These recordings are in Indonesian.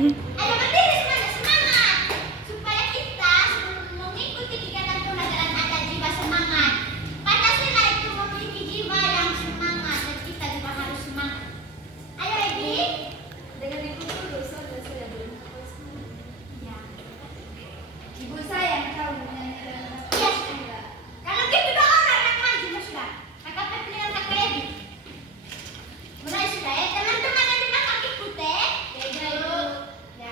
Ayo berdiri semuanya, semangat. Supaya kita mengikuti kegiatan pembelajaran ada jiwa semangat. Pancasila itu memiliki jiwa yang semangat dan kita juga harus semangat. Ayo Egi. Dengan ibu dulu, soalnya saya belum hafal semua. Ya. Ibu saya yang tahu menyanyi dan Iya sudah. Kalau gitu dua orang yang maju sudah. Kakak Pepi dengan Kakak Egi. Mulai sudah ya teman-teman yang di belakang ikuti. Tega ibu. Ya.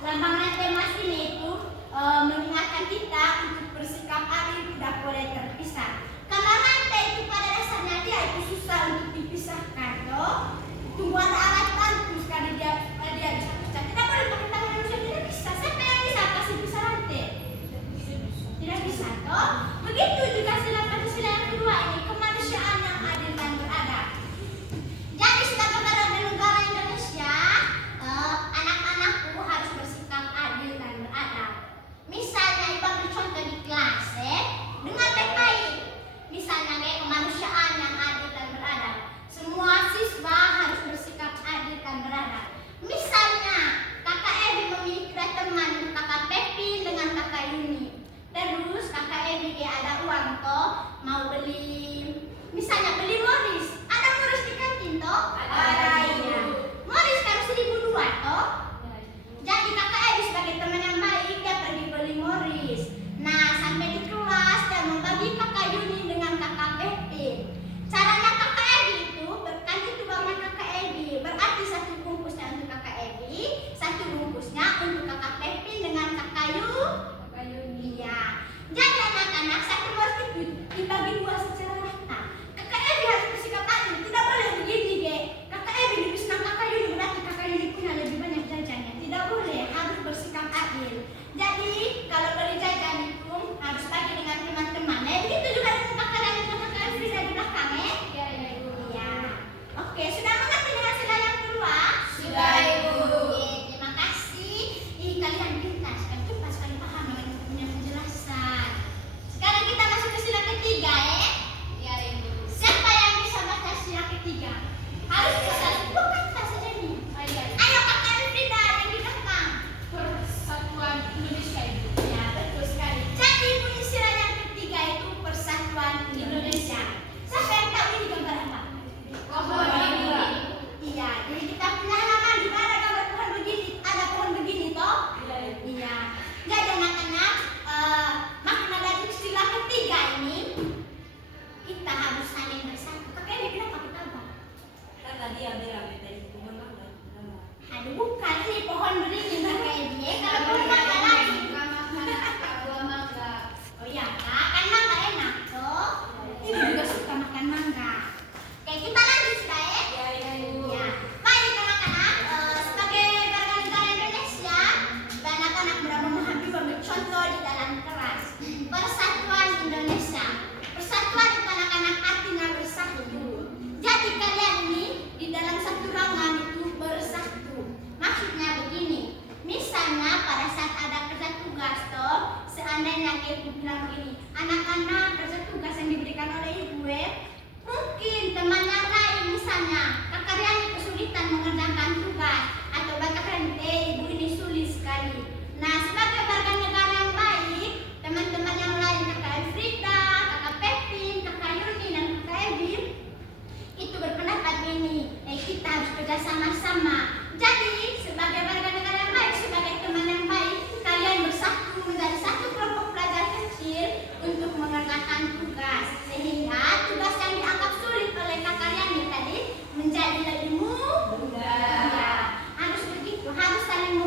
lambang rantai emas ini itu mengingatkan kita untuk bersikap adil, tidak boleh terpisah. Karena rantai itu pada dasarnya dia itu susah untuk dipisahkan, toh. Tunggu ada alat bantu sekali dia bisa pisah. Tidak boleh pakai tangan manusia, tidak bisa. Siapa yang bisa kasih pisah rantai? Tidak bisa, toh. Begitu juga sila Pancasila yang kedua ini, kemanusiaan yang adil dan beradab. Jadi sebagai warga negara Indonesia, anak-anakku harus bersikap adil dan beradab. Misalnya ibu ambil contoh di kelas, dengan baik-baik. Misalnya kayak kemanusiaan yang adil dan beradab. Semua siswa harus bersikap adil dan beradab. Misalnya kakak Evi memiliki teman, kakak Pepin dengan kakak Yuni. Terus kakak Evi dia ada uang toh, mau beli, misalnya beli Morris. Ada Morris di kantin toh? Ada. Iya. Morris kan 1.200 toh? Jadi kakak Evi sebagai teman yang baik dia pergi beli Morris. Nah sampai di kelas dan membagi kakak Yuni dengan kakak Pepin. Caranya kakak Evi itu kan itu uangnya kakak Evi. Berarti satu bungkusnya untuk kakak Evi, satu bungkusnya untuk kakak Pepin dengan kakak Yuni. Iya. Jadi anak-anak satu Morris itu dibagi dua secara rata. Kakak Evi harus bersikap adil. Tidak boleh begini deh. Kakak Evi lebih senang kakak Yuni, berarti kakak Yuni punya lebih banyak jajannya. Tidak boleh, harus bersikap adil. Jadi kalau beli jajan itu harus bagi dengan teman-teman. Nah begitu juga dengan kakak dan kakak Evi di belakang ya. Iya. Oke, sudah mengerti dengan sila yang kedua? Sudah, Ibu. Oke, terima kasih. Kalian pintar sekali, cepat sekali paham dengan punya penjelasan. Sekarang kita masuk ke sila ketiga ya. Iya, Ibu. Siapa yang bisa baca sila ketiga? Harus bisa, bukan kita saja nih. Ayo kakak Elfrida yang di belakang. Persatuan Indonesia, Ibu. Ya, betul sekali. Jadi bunyi sila yang ketiga itu Persatuan Indonesia. Siapa yang tahu ini gambar apa? Pohon mangga. Iya, jadi kita punya halaman di mana ada gambar pohon begini, ada pohon begini toh? Iya. Jadi anak-anak, makna dari sila ketiga ini kita harus saling bersatu. Kakak ini kenapa kita apa? Kan tadi yang bilang dari pohon mangga. Aduh bukan, ini pohon beringin kakak ini. Kalau pohon mangga lain. Buah mangga. Oh iya kak, kan mangga enak toh. Ibu juga suka makan mangga. Oke, kita lanjut sudah ya. Iya, Ibu. Ya, baik anak-anak, sebagai warga negara Indonesia, anak-anak berapa memahami ambil contoh di dalam kelas. Persatuan Indonesia. Persatuan itu anak-anak artinya bersatu. Jadi kalian ini di dalam satu ruangan itu bersatu. Maksudnya begini. Misalnya pada saat ada kerja tugas toh, seandainya ibu bilang begini, anak-anak kerja tugas yang diberikan oleh ibu mungkin teman yang lain misalnya kakak Riani kesulitan mengerjakan tugas atau kakak Rente ibu ini sulit sekali. Nah sebagai warga negara yang baik, teman-teman yang lain kakak Elfrida, kakak Pepin, kakak Yuni dan kakak Evi itu berpendapat ini, kita harus kerja sama-sama. Jadi sebagai warga negara yang baik, sebagai teman yang baik, kalian bersatu menjadi satu kelompok pelajar kecil untuk mengerjakan tugas sehingga tugas yang dianggap sulit oleh kakak Riani tadi menjadi lebih mudah. Harus begitu, harus saling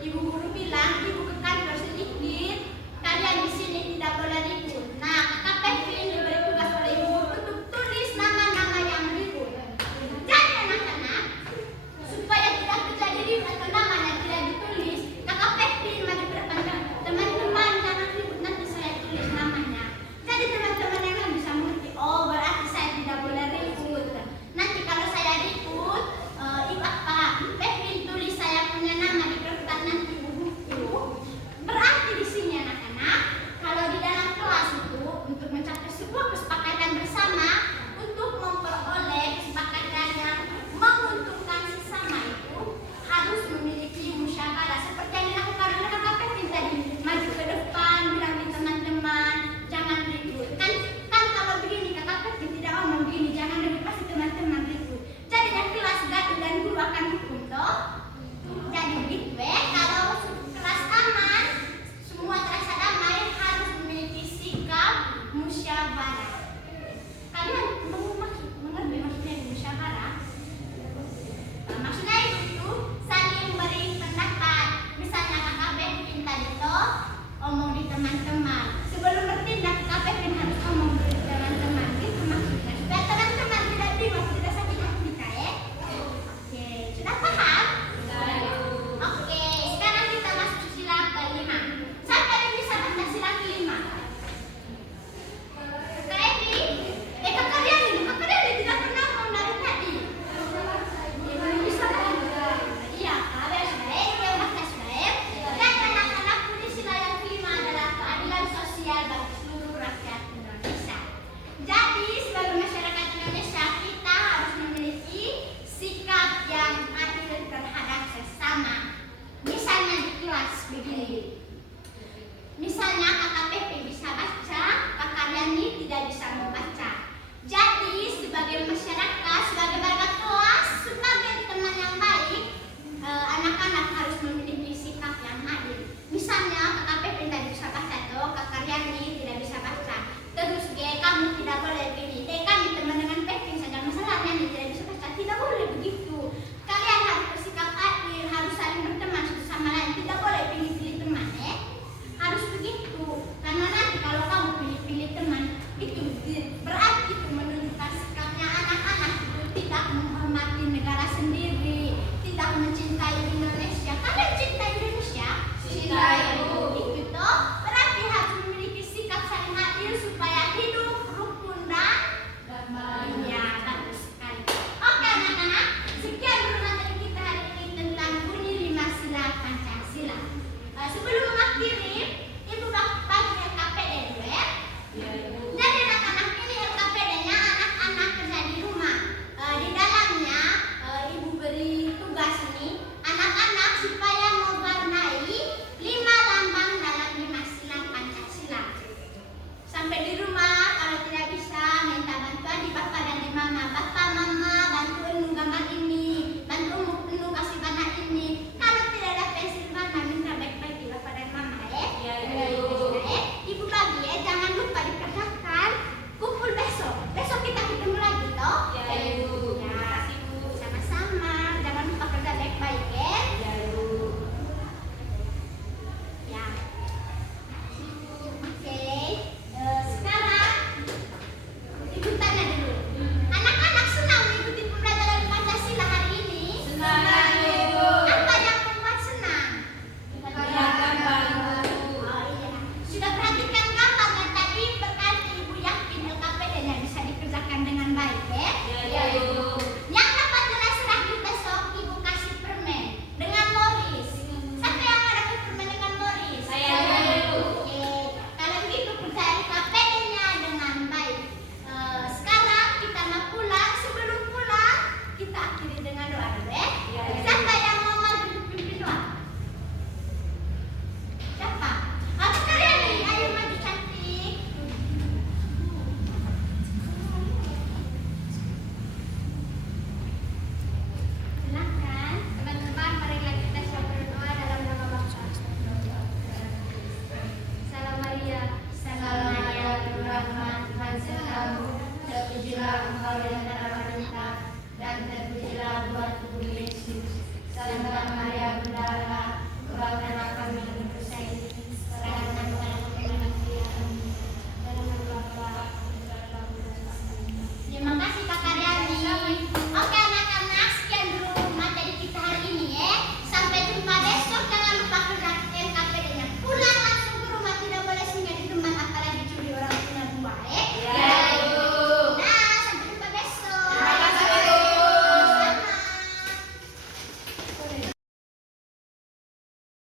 Ibu guru bilang